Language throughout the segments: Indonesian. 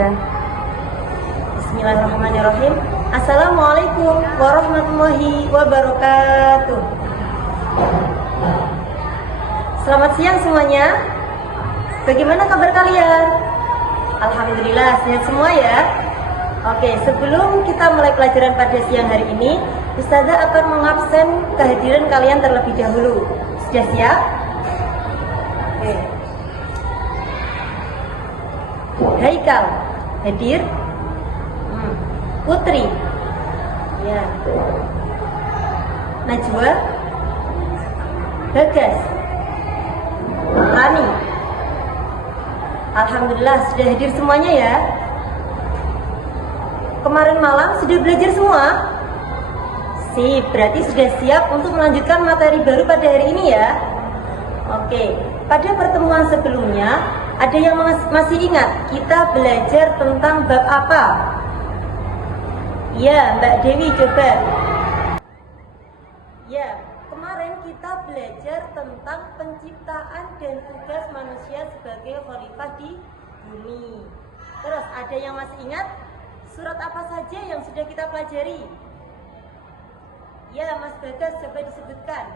Bismillahirrahmanirrahim. Assalamualaikum warahmatullahi wabarakatuh. Selamat siang semuanya. Bagaimana kabar kalian? Alhamdulillah sehat semua ya. Oke, sebelum kita mulai pelajaran pada siang hari ini, Ustazah akan mengabsen kehadiran kalian terlebih dahulu. Sudah siap? Oke. Haikal hadir. Putri, ya. Najwa, Bagas, Rani. Alhamdulillah sudah hadir semuanya ya. Kemarin malam sudah belajar semua? Sip, berarti sudah siap untuk melanjutkan materi baru pada hari ini ya. Oke, pada pertemuan sebelumnya ada yang masih ingat kita belajar tentang bab apa? Ya, Mbak Dewi coba. Ya, kemarin kita belajar tentang penciptaan dan tugas manusia sebagai khalifah di bumi. Terus ada yang masih ingat surat apa saja yang sudah kita pelajari? Ya, Mas Bagas coba disebutkan.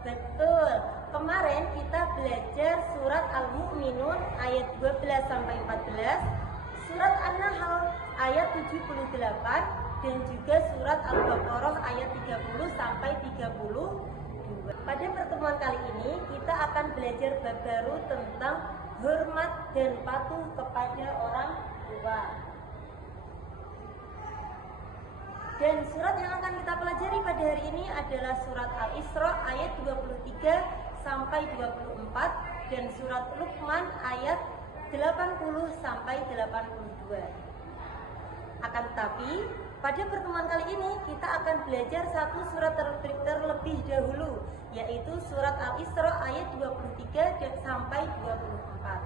Betul, kemarin kita belajar surat Al-Mu'minun ayat 12 sampai 14, surat An-Nahl ayat 78, dan juga surat Al-Baqarah ayat 30 sampai 32. Pada pertemuan kali ini kita akan belajar bab baru tentang hormat dan patuh kepada orang tua. Dan surat yang akan kita pelajari pada hari ini adalah surat Al-Isra ayat 23 sampai 24 dan surat Luqman ayat 80 sampai 82. Akan tetapi pada pertemuan kali ini kita akan belajar satu surat terlebih dahulu, yaitu surat Al-Isra ayat 23 dan sampai 24.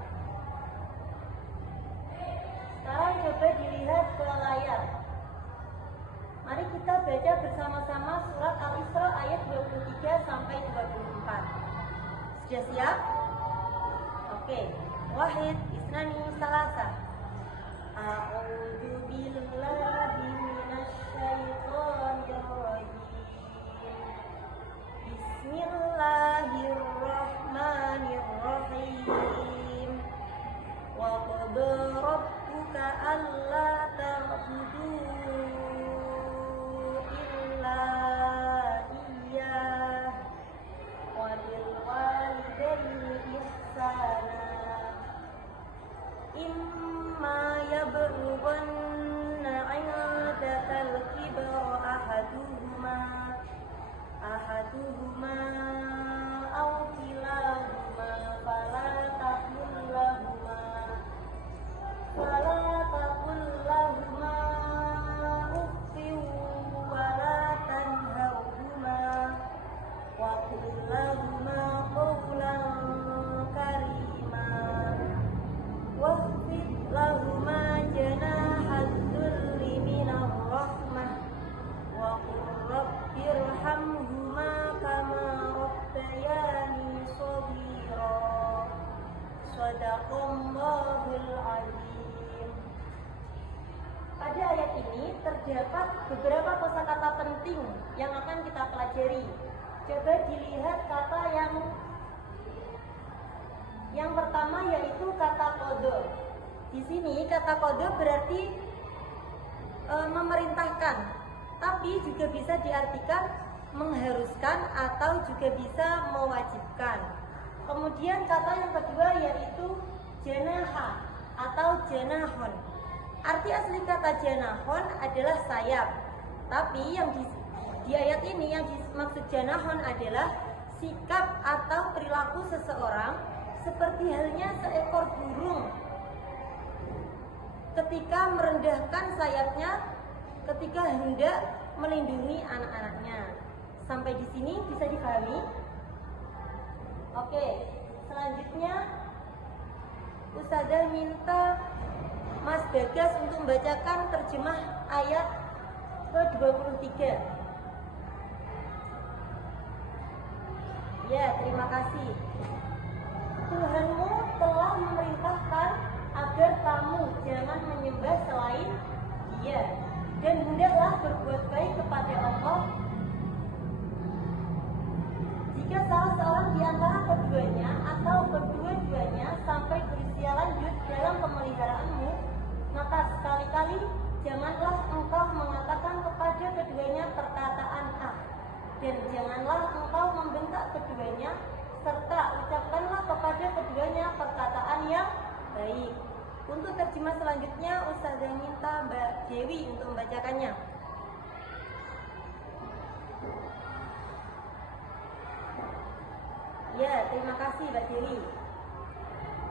Sekarang coba dilihat ke layar. Mari kita baca bersama-sama surat Al-Isra ayat 23 sampai 24. Sudah siap? Oke. Wahid, isnani, salasa. A'udzu billahi minasyaitonir rajim. Bismillahirrahmanirrahim. Wa qada rabbuka alla ta'budu illa iyyah wa bil walidayni ihsana. Imma yablughanna 'indakal kibara ahaduhuma aw kilahuma fala taqul lahuma uffin wa la tanharhuma wa qul lahuma qawlan karima wahfid lahuma janahal dhulli minar rahmah wa qul rabbirhamhuma kama rabbayani shaghira. Shadaqallahul azim. Pada ayat ini terdapat beberapa kosakata penting yang akan kita pelajari. Coba dilihat kata yang pertama, yaitu kata qada. Di sini kata qada berarti memerintahkan, tapi juga bisa diartikan mengharuskan atau juga bisa mewajibkan. Kemudian kata yang kedua yaitu janaha atau janahon. Arti asli kata janahon adalah sayap, tapi yang di ayat ini yang dimaksud janahon adalah sikap atau perilaku seseorang seperti halnya seekor burung ketika merendahkan sayapnya ketika hendak melindungi anak-anaknya. Sampai di sini bisa dipahami? Oke, selanjutnya Ustazah minta Mas Bagas untuk membacakan terjemah ayat ke-23. Ya, terima kasih. Tuhanmu telah memerintahkan agar kamu jangan menyembah selain Dia, dan hendaklah berbuat baik kepada Allah. Jika salah seorang di antara keduanya atau kedua-duanya sampai berusia lanjut dalam pemeliharaanmu, maka sekali-kali janganlah engkau mengatakan kepada keduanya perkataan "ah", dan janganlah engkau membentak keduanya, serta ucapkanlah kepada keduanya perkataan yang baik. Untuk terjemah selanjutnya, Ustazah minta Mbak Dewi untuk membacakannya. Ya, terima kasih Mbak Dewi.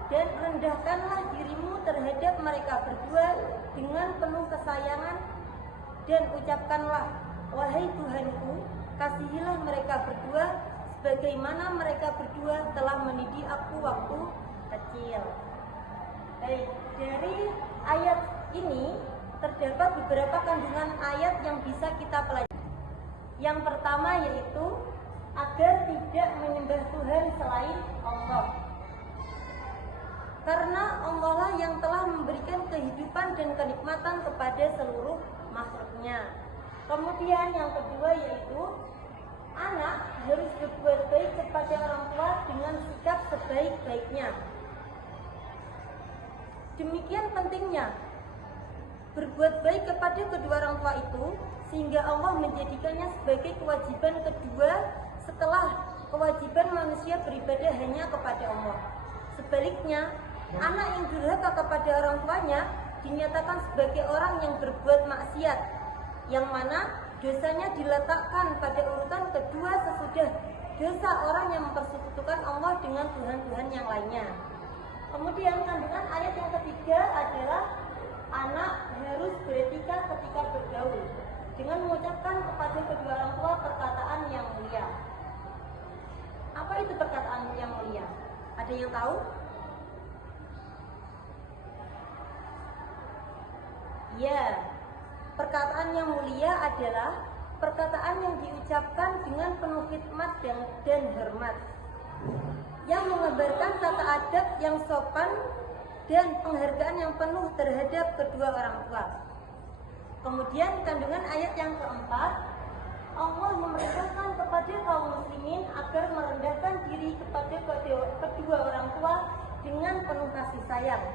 Dan rendahkanlah dirimu terhadap mereka berdua dengan penuh kesayangan, dan ucapkanlah, wahai Tuhanku, kasihilah mereka berdua sebagaimana mereka berdua telah mendidik aku waktu kecil. Baik, dari ayat ini terdapat beberapa kandungan ayat yang bisa kita pelajari. Yang pertama yaitu agar tidak menyembah Tuhan selain Allah, karena Allah lah yang telah memberikan kehidupan dan kenikmatan kepada seluruh makhluknya. Kemudian yang kedua yaitu anak harus berbuat baik kepada orang tua dengan sikap sebaik-baiknya. Demikian pentingnya berbuat baik kepada kedua orang tua itu, sehingga Allah menjadikannya sebagai kewajiban kedua setelah kewajiban manusia beribadah hanya kepada Allah. Sebaliknya, anak yang durhaka kepada orang tuanya dinyatakan sebagai orang yang berbuat maksiat, yang mana dosanya diletakkan pada urutan kedua sesudah dosa orang yang mempersekutukan Allah dengan Tuhan-Tuhan yang lainnya. Kemudian kandungan ayat yang ketiga adalah anak harus beretika ketika bergaul dengan mengucapkan kepada kedua orang tua perkataan yang mulia. Apa itu perkataan yang mulia? Ada yang tahu? Ya, perkataan yang mulia adalah perkataan yang diucapkan dengan penuh khidmat dan hormat, yang menggambarkan tata adab yang sopan dan penghargaan yang penuh terhadap kedua orang tua. Kemudian kandungan ayat yang keempat, Allah memerintahkan kepada kaum muslimin agar merendahkan diri kepada kedua orang tua dengan penuh kasih sayang.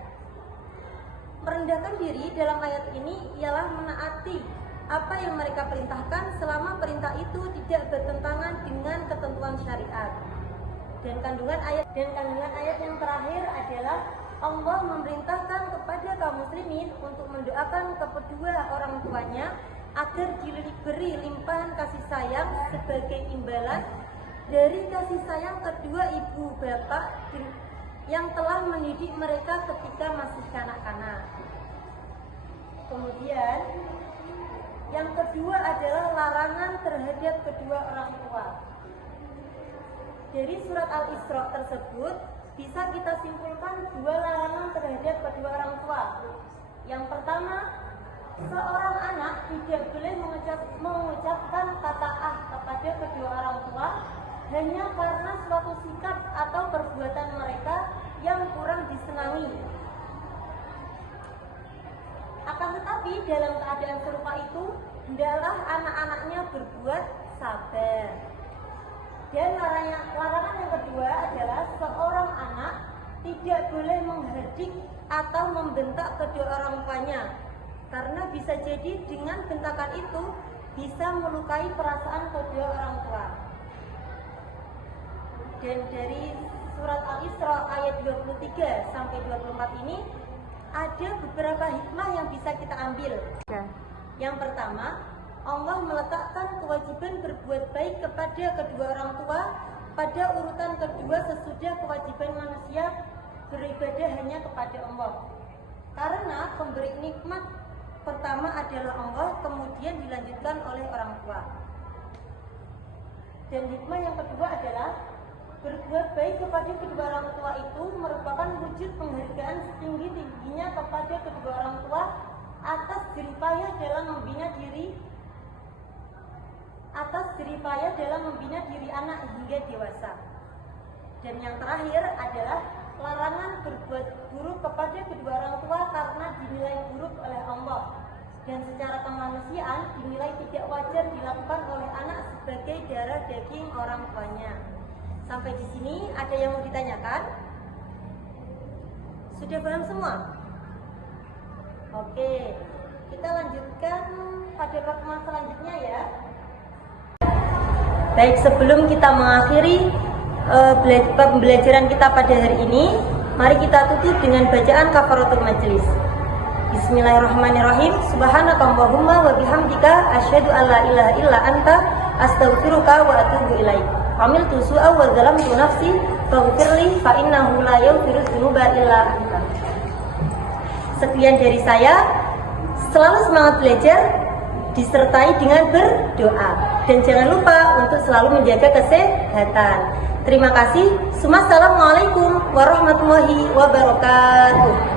Merendahkan diri dalam ayat ini ialah menaati apa yang mereka perintahkan selama perintah itu tidak bertentangan dengan ketentuan syariat. Dan kandungan ayat yang terakhir adalah Allah memerintahkan kepada kaum muslimin untuk mendoakan kedua orang tuanya agar diberi limpahan kasih sayang sebagai imbalan dari kasih sayang kedua ibu bapak yang telah mendidik mereka ketika masih kanak-kanak. Kemudian yang kedua adalah larangan terhadap kedua orang tua. Dari surat Al-Isra tersebut bisa kita simpulkan dua larangan terhadap kedua orang tua. Yang pertama, seorang anak tidak boleh mengucapkan kata "ah" kepada kedua orang tua hanya karena suatu sikap atau perbuatan mereka yang kurang disenangi. Akan tetapi dalam keadaan serupa itu, hendaklah anak-anaknya berbuat sabar. Dan larangan yang kedua adalah seorang anak tidak boleh menghardik atau membentak kedua orang tuanya, karena bisa jadi dengan bentakan itu bisa melukai perasaan kedua orang tua. Dan dari surat Al-Isra ayat 23 sampai 24 ini ada beberapa hikmah yang bisa kita ambil. Yang pertama, Allah meletakkan kewajiban berbuat baik kepada kedua orang tua pada urutan kedua sesudah kewajiban manusia beribadah hanya kepada Allah. Karena pemberi nikmat pertama adalah Allah, kemudian dilanjutkan oleh orang tua. Dan hikmah yang kedua adalah berbuat baik kepada kedua orang tua itu merupakan wujud penghargaan setinggi-tingginya kepada kedua orang tua atas jeripayah dalam membina diri anak hingga dewasa. Dan yang terakhir adalah larangan berbuat buruk kepada kedua orang tua karena dinilai buruk oleh Allah dan secara kemanusiaan dinilai tidak wajar dilakukan oleh anak sebagai darah daging orang tuanya. Sampai di sini ada yang mau ditanyakan? Sudah paham semua? Oke, kita lanjutkan pada pertemuan selanjutnya ya. Baik, sebelum kita mengakhiri pembelajaran kita pada hari ini, mari kita tutup dengan bacaan kafaratul majelis. Bismillahirrahmanirrahim. Subhanakallahumma wa bihamdika asyhadu an la ilaha illa anta astaghfiruka wa atubu ilaik. Amiltu su'a wa zalamtu nafsi faghfirli fa innahu la yaghfiru dzunuba illa anta. Sekian dari saya. Selalu semangat belajar disertai dengan berdoa dan jangan lupa untuk selalu menjaga kesehatan. Terima kasih. Assalamualaikum warahmatullahi wabarakatuh.